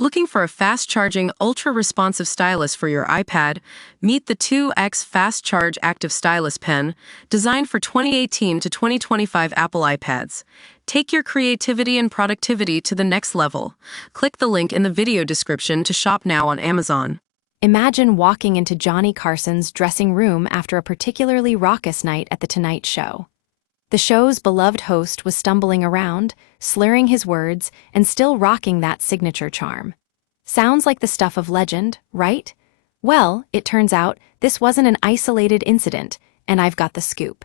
Looking for a fast-charging, ultra-responsive stylus for your iPad? Meet the 2X Fast Charge Active Stylus Pen, designed for 2018 to 2025 Apple iPads. Take your creativity and productivity to the next level. Click the link in the video description to shop now on Amazon. Imagine walking into Johnny Carson's dressing room after a particularly raucous night at The Tonight Show. The show's beloved host was stumbling around, slurring his words, and still rocking that signature charm. Sounds like the stuff of legend, right? Well, it turns out this wasn't an isolated incident, and I've got the scoop.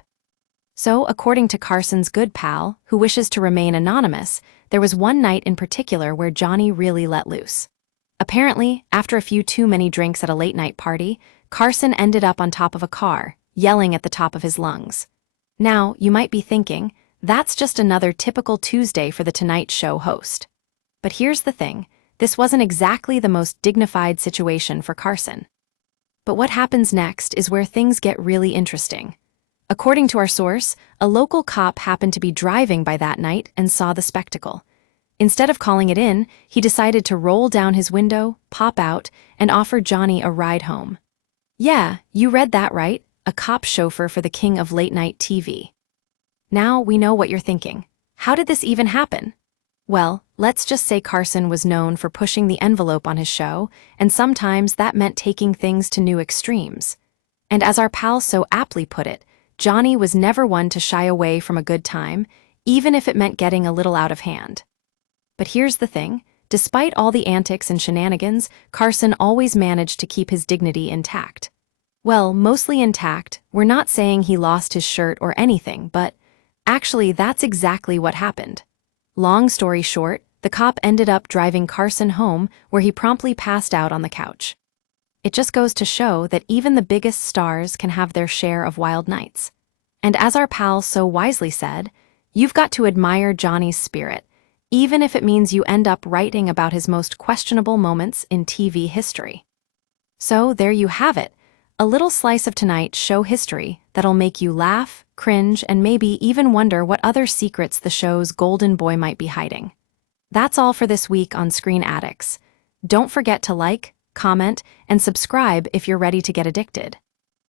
So, according to Carson's good pal, who wishes to remain anonymous, there was one night in particular where Johnny really let loose. Apparently, after a few too many drinks at a late-night party, Carson ended up on top of a car, yelling at the top of his lungs. Now, you might be thinking, that's just another typical Tuesday for the Tonight Show host. But here's the thing, this wasn't exactly the most dignified situation for Carson. But what happens next is where things get really interesting. According to our source, a local cop happened to be driving by that night and saw the spectacle. Instead of calling it in, he decided to roll down his window, pop out, and offer Johnny a ride home. Yeah, you read that right. A cop chauffeur for the king of late-night TV. Now we know what you're thinking. How did this even happen? Well, let's just say Carson was known for pushing the envelope on his show, and sometimes that meant taking things to new extremes. And as our pal so aptly put it, Johnny was never one to shy away from a good time, even if it meant getting a little out of hand. But here's the thing, despite all the antics and shenanigans, Carson always managed to keep his dignity intact. Well, mostly intact. We're not saying he lost his shirt or anything, but actually that's exactly what happened. Long story short, the cop ended up driving Carson home where he promptly passed out on the couch. It just goes to show that even the biggest stars can have their share of wild nights. And as our pal so wisely said, you've got to admire Johnny's spirit, even if it means you end up writing about his most questionable moments in TV history. So there you have it. A little slice of Tonight Show history that'll make you laugh, cringe, and maybe even wonder what other secrets the show's golden boy might be hiding. That's all for this week on Screen Addicts. Don't forget to like, comment, and subscribe if you're ready to get addicted.